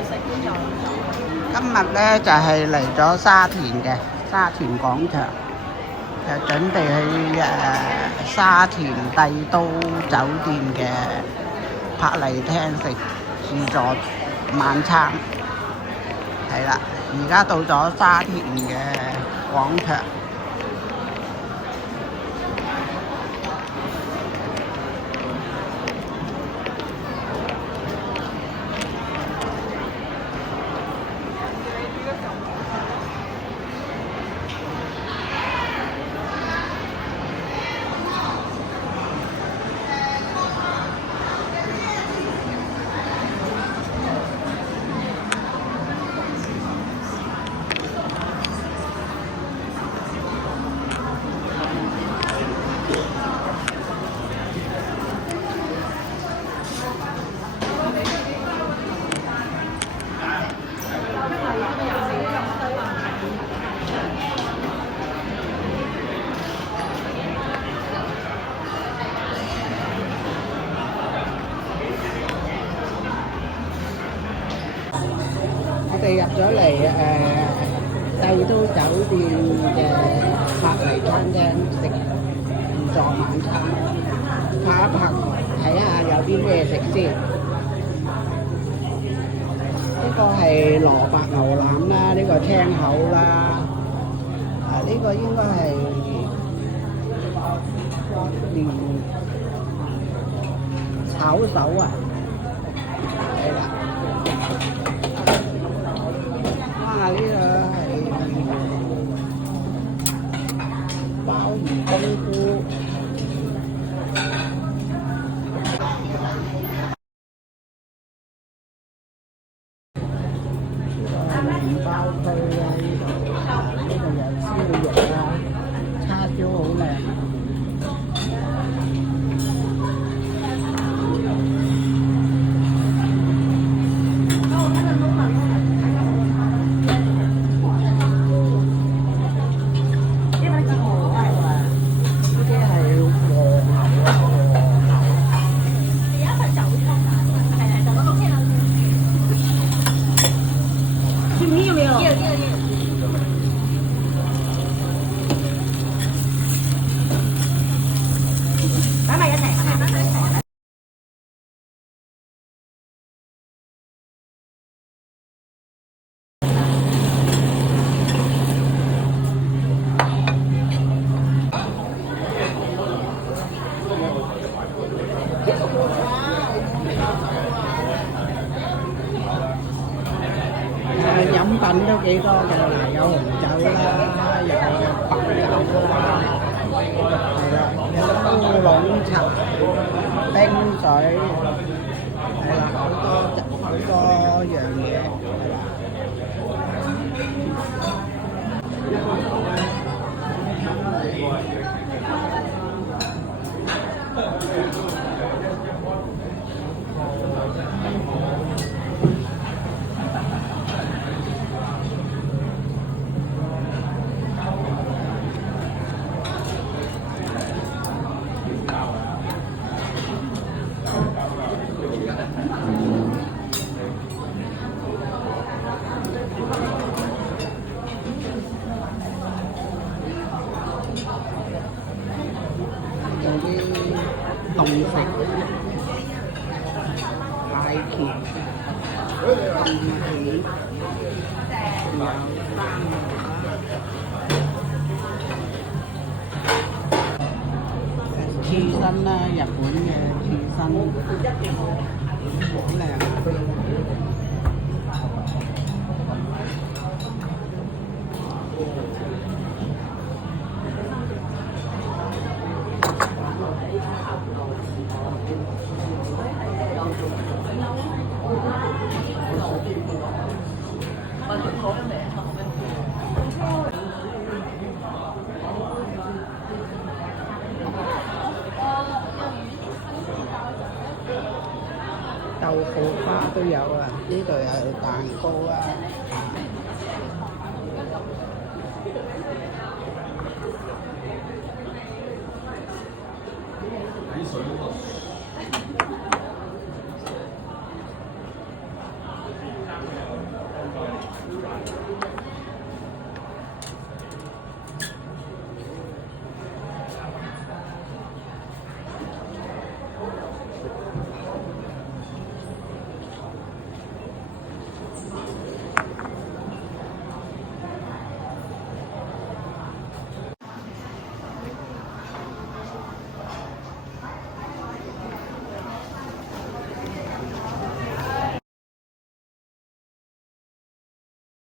今日咧就係嚟咗沙田嘅沙田廣場，就準備去沙田帝都酒店嘅柏麗廳食自助晚餐。係啦，而家到咗沙田嘅廣場。我哋入咗嚟帝都酒店嘅柏麗餐廳食自助晚餐，拍一拍睇下有啲咩食先。呢個係蘿蔔牛腩啦，呢個青口啦，呢個應該係連炒手啊，係啦。呢個係鮑魚冬菇，麵包區啊，呢度有燒肉啊，叉燒好靚。飲品都幾多嘅嗱，有紅酒啦，有白酒啦，係啦，有烏龍茶、冰水，係啦，好多樣嘢，係啦。有啲凍食蟹鉗、凍皮，仲有生蝦、刺身啦，日本嘅刺身，好靚。豆腐花都有啊，呢度有蛋糕啊。